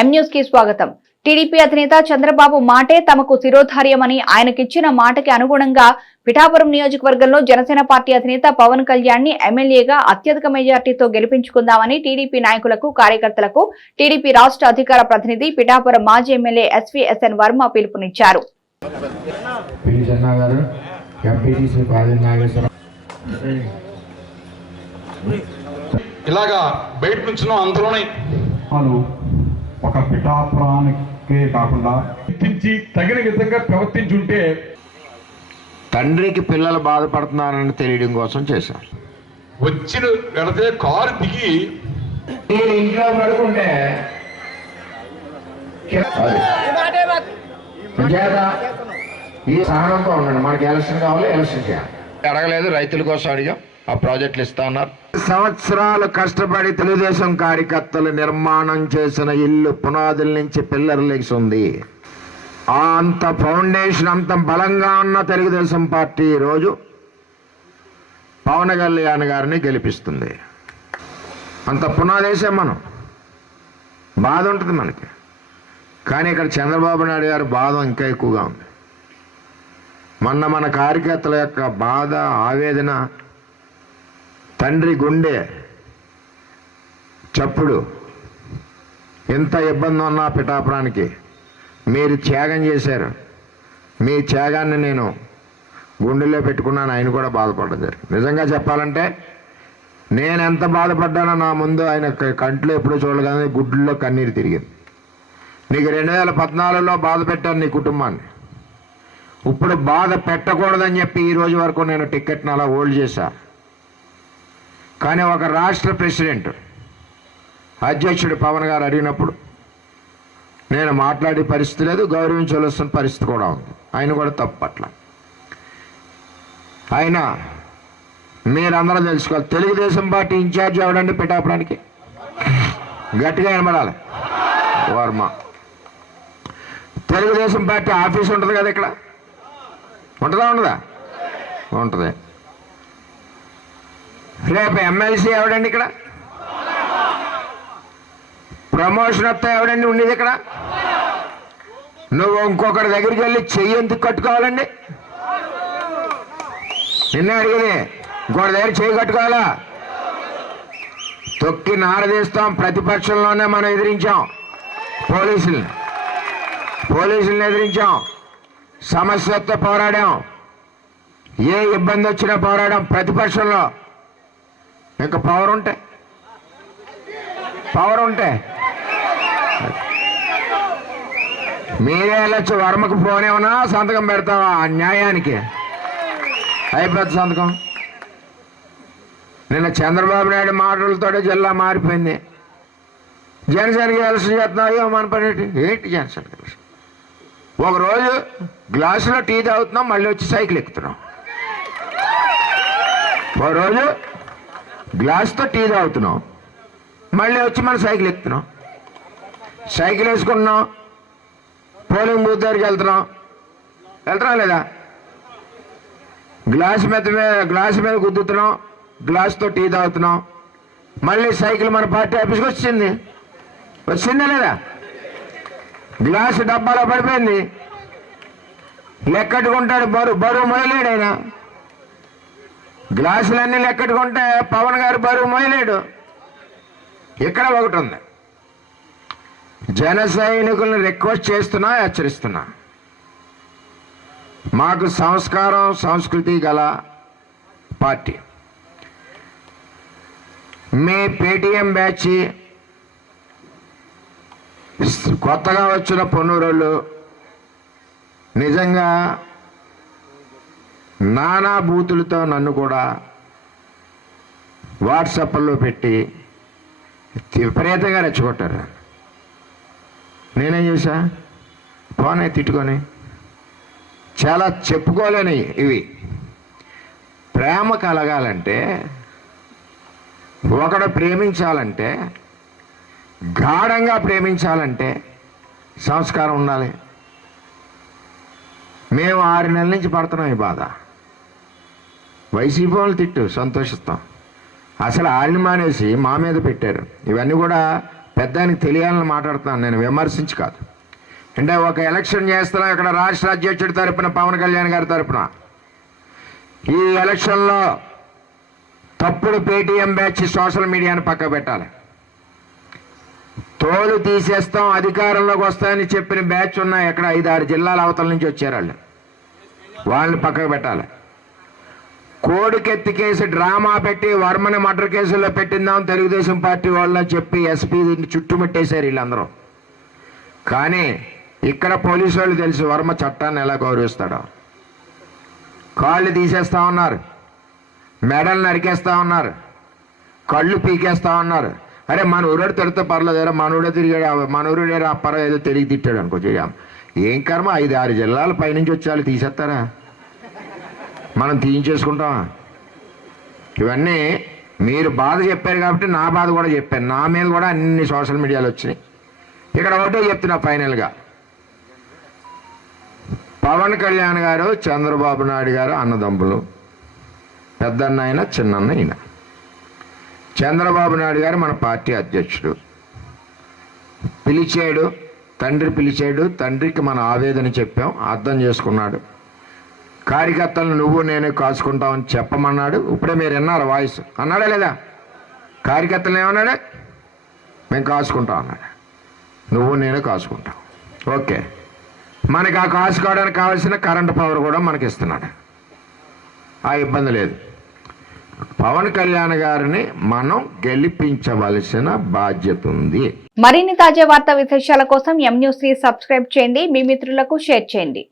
ఎం న్యూస్కి స్వాగతం. టీడీపీ అధినేత చంద్రబాబు మాటే తమకు శిరోధార్యమని ఆయనకిచ్చిన మాటకి అనుగుణంగా పిఠాపురం నియోజకవర్గంలో జనసేన పార్టీ అధినేత పవన్ కళ్యాణ్ని ఎమ్మెల్యేగా అత్యధిక మెజార్టీతో గెలిపించుకుందామని టీడీపీ నాయకులకు కార్యకర్తలకు టీడీపీ రాష్ట్ర అధికార ప్రతినిధి పిఠాపురం మాజీ ఎమ్మెల్యే ఎస్వీఎస్ఎన్ వర్మ పిలుపునిచ్చారు. ఇలాగా బయట నుంచున్నాం అందులోనే. ఒక పిఠాపురానికే కాకుండా గుర్తించి తగిన విధంగా ప్రవర్తించుంటే తండ్రికి పిల్లలు బాధపడుతున్నారని తెలియడం కోసం చేశారు వచ్చిన వెళితే కారు దిగి నేను ఇంట్లో పడుకుంటే ఈ సహనంతో ఉండండి. మనకి ఎలక్షన్ కావాలి ఎలక్షన్ చేయాలి. అడగలేదు రైతుల కోసం అడిగాం. ఆ ప్రాజెక్టులు ఇస్తా ఉన్నారు. సంవత్సరాలు కష్టపడి తెలుగుదేశం కార్యకర్తలు నిర్మాణం చేసిన ఇల్లు పునాదుల నుంచి పిల్లర్లేసి ఉంది. ఆ అంత ఫౌండేషన్ అంత బలంగా ఉన్న తెలుగుదేశం పార్టీ ఈరోజు పవన్ కళ్యాణ్ గారిని గెలిపిస్తుంది. అంత పునాదేశాం మనం. బాధ ఉంటుంది మనకి. కానీ ఇక్కడ చంద్రబాబు నాయుడు గారి బాధ ఇంకా ఎక్కువగా ఉంది. మొన్న మన కార్యకర్తల యొక్క బాధ ఆవేదన తండ్రి గుండె చప్పుడు. ఎంత ఇబ్బంది ఉన్నా పిఠాపురానికి. మీరు త్యాగం చేశారు. మీ త్యాగాన్ని నేను గుండెలో పెట్టుకున్నాను. ఆయన కూడా బాధపడడం జరిగింది. నిజంగా చెప్పాలంటే నేను ఎంత బాధపడ్డానో నా ముందు ఆయన కంట్లో ఎప్పుడూ చూడగానే గుడ్డుల్లో కన్నీరు తిరిగింది. నీకు రెండు వేల పద్నాలుగులో బాధ పెట్టాను నీ కుటుంబాన్ని. ఇప్పుడు బాధ పెట్టకూడదని చెప్పి ఈ రోజు వరకు నేను టికెట్ని అలా హోల్డ్ చేశా. కానీ ఒక రాష్ట్ర ప్రెసిడెంట్ అధ్యక్షుడు పవన్ గారు అడిగినప్పుడు నేను మాట్లాడే పరిస్థితి లేదు గౌరవించవలసిన పరిస్థితి కూడా ఉంది. ఆయన కూడా తప్పట్ల ఆయన మీరందరూ తెలుసుకోవాలి. తెలుగుదేశం పార్టీ ఇన్ఛార్జ్ అవడండి పిఠాపురానికి? గట్టిగా వినబడాలి వర్మ. తెలుగుదేశం పార్టీ ఆఫీస్ ఉంటుంది కదా ఇక్కడ? ఉంటుందా ఉండదా? ఉంటుంది. రేపు ఎమ్మెల్సీ ఎవడండి ఇక్కడ? ప్రమోషన్ వస్తే ఎవడండి ఉండేది ఇక్కడ? నువ్వు ఇంకొకరి దగ్గరికి వెళ్ళి చెయ్యి ఎందుకు కట్టుకోవాలండి? నిన్నే అడిగేది ఇంకోటి దగ్గర చేయి కట్టుకోవాలా? తొక్కి నారదీస్తాం ప్రతిపక్షంలోనే మనం ఎదిరించాం. పోలీసుల్ని. పోలీసుల్ని ఎదిరించాం. సమస్యతో పోరాడాం. ఏ ఇబ్బంది వచ్చినా పోరాడాం ప్రతిపక్షంలో. ఇంకా పవర్ ఉంటే? పవర్ ఉంటే? మీరే వెళ్ళొచ్చు వర్మకు ఫోన్ ఏమన్నా సంతకం పెడతావా ఆ న్యాయానికి? అయిపోద్ది సంతకం. నిన్న చంద్రబాబు నాయుడు మాటలతోటే జిల్లా మారిపోయింది. జనసేనకి ఎలక్షన్ చేస్తున్నావు మన పని ఏంటి? జనసేన ఒకరోజు గ్లాసులో టీ తాగుతున్నాం మళ్ళీ వచ్చి సైకిల్ ఎక్కుతున్నాం. ఒక రోజు గ్లాస్తో టీ తాగుతున్నాం. మళ్ళీ వచ్చి మన సైకిల్ ఎక్కుతున్నాం. సైకిల్ వేసుకుంటున్నాం. పోలింగ్ బూత్ దగ్గరికి వెళ్తున్నాం. వెళ్తున్నాం లేదా? గ్లాస్ మీద మీద గ్లాస్ మీద గుద్దుతున్నాం. గ్లాస్తో టీ తాగుతున్నాం. మళ్ళీ సైకిల్ మన పార్టీ ఆఫీస్కి వచ్చింది. వచ్చిందా లేదా? గ్లాసు డబ్బాలో పడిపోయింది. లెక్కట్టుకుంటాడు బరువు బరువు మొయలేడు ఆయన. గ్లాసులన్నీ లెక్కట్టుకుంటే పవన్ గారు బరువు మోయలేడు. ఇక్కడ ఒకటి ఉంది జన సైనికులను రిక్వెస్ట్ చేస్తున్నా హెచ్చరిస్తున్నా. మాకు సంస్కారం సంస్కృతి గల పార్టీ. మీ పేటిఎం బ్యాచ్ కొత్తగా వచ్చిన పొన్నూరోళ్ళు నిజంగా నానా బూతులతో నన్ను కూడా వాట్సాప్లో పెట్టి విపరీతంగా రెచ్చగొట్టారు. నేనేం చేశా? పోనే తిట్టుకొని. చాలా చెప్పుకోలేని ఇవి. ప్రేమ కలగాలంటే ఒకడు ప్రేమించాలంటే గాఢంగా ప్రేమించాలంటే సంస్కారం ఉండాలి. మేము ఆరు నెలల నుంచి పడుతున్నాం ఈ బాధ. వైసీపీ వాళ్ళు తిట్టు సంతోషిస్తాం. అసలు ఆడిని మానేసి మా మీద పెట్టారు. ఇవన్నీ కూడా పెద్ద ఆయనకి తెలియాలని మాట్లాడుతున్నాను నేను విమర్శించి కాదు. అంటే ఒక ఎలక్షన్ చేస్తున్నాం ఇక్కడ రాష్ట్ర అధ్యక్షుడి తరపున పవన్ కళ్యాణ్ గారి తరపున. ఈ ఎలక్షన్లో తప్పుడు పేటీఎం బ్యాచ్ సోషల్ మీడియాని పక్క పెట్టాలి. తోలు తీసేస్తాం అధికారంలోకి వస్తాయని చెప్పిన బ్యాచ్ ఉన్నాయి. ఎక్కడ ఐదు ఆరు జిల్లాల అవతల నుంచి వచ్చారు వాళ్ళు. వాళ్ళని పక్కకు పెట్టాలి. కోడికెత్తి కేసు డ్రామా పెట్టి వర్మని మర్డర్ కేసులో పెట్టిందాం తెలుగుదేశం పార్టీ వాళ్ళని చెప్పి ఎస్పీ చుట్టుముట్టేశారు వీళ్ళందరూ. కానీ ఇక్కడ పోలీసు వాళ్ళు తెలుసు వర్మ చట్టాన్ని ఎలా గౌరవిస్తాడో. కాళ్ళు తీసేస్తా ఉన్నారు. మెడలు నరికేస్తా ఉన్నారు. కళ్ళు పీకేస్తా ఉన్నారు. అరే మన ఊరోడు తిడితే పర్లేదు. మన ఊడే తిరిగాడు. మన ఊరుడే అప్పర ఏదో తిట్టాడు అనుకో చెయ్యాం ఏం కర్మ? ఐదు ఆరు జిల్లాల పైనుంచి వచ్చి వాళ్ళు తీసేస్తారా? మనం తీయించేసుకుంటాం ఇవన్నీ మీరు బాధ చెప్పారు కాబట్టి నా బాధ కూడా చెప్పాను. నా మీద కూడా అన్ని సోషల్ మీడియాలో వచ్చినాయి. ఇక్కడ ఒకటే చెప్తున్నా ఫైనల్గా. పవన్ కళ్యాణ్ గారు చంద్రబాబు నాయుడు గారు అన్నదమ్ములు. పెద్దన్న ఆయన చిన్నన్న ఈయన చంద్రబాబు నాయుడు గారు మన పార్టీ అధ్యక్షుడు. పిలిచాడు తండ్రి పిలిచాడు తండ్రికి మన ఆవేదన చెప్పాం అర్థం చేసుకున్నాడు. కార్యకర్తలను నువ్వు నేను కాచుకుంటామని చెప్పమన్నాడు. ఇప్పుడే మీరు విన్నారు వాయిస్. అన్నాడా లేదా? కార్యకర్తలు ఏమన్నాడు? మేము కాచుకుంటాం అన్నాడు. నువ్వు నేను కాచుకుంటాం. ఓకే. మనకి ఆ కాచుకోవడానికి కావాల్సిన కరెంట్ పవర్ కూడా మనకి ఇస్తున్నాడు. ఆ ఇబ్బంది లేదు. పవన్ కళ్యాణ్ గారిని మనం గెలిపించవలసిన బాధ్యత ఉంది. మరిన్ని తాజా వార్తా విశేషాల కోసం ఎం న్యూస్ సబ్స్క్రైబ్ చేయండి. మీ మిత్రులకు షేర్ చేయండి.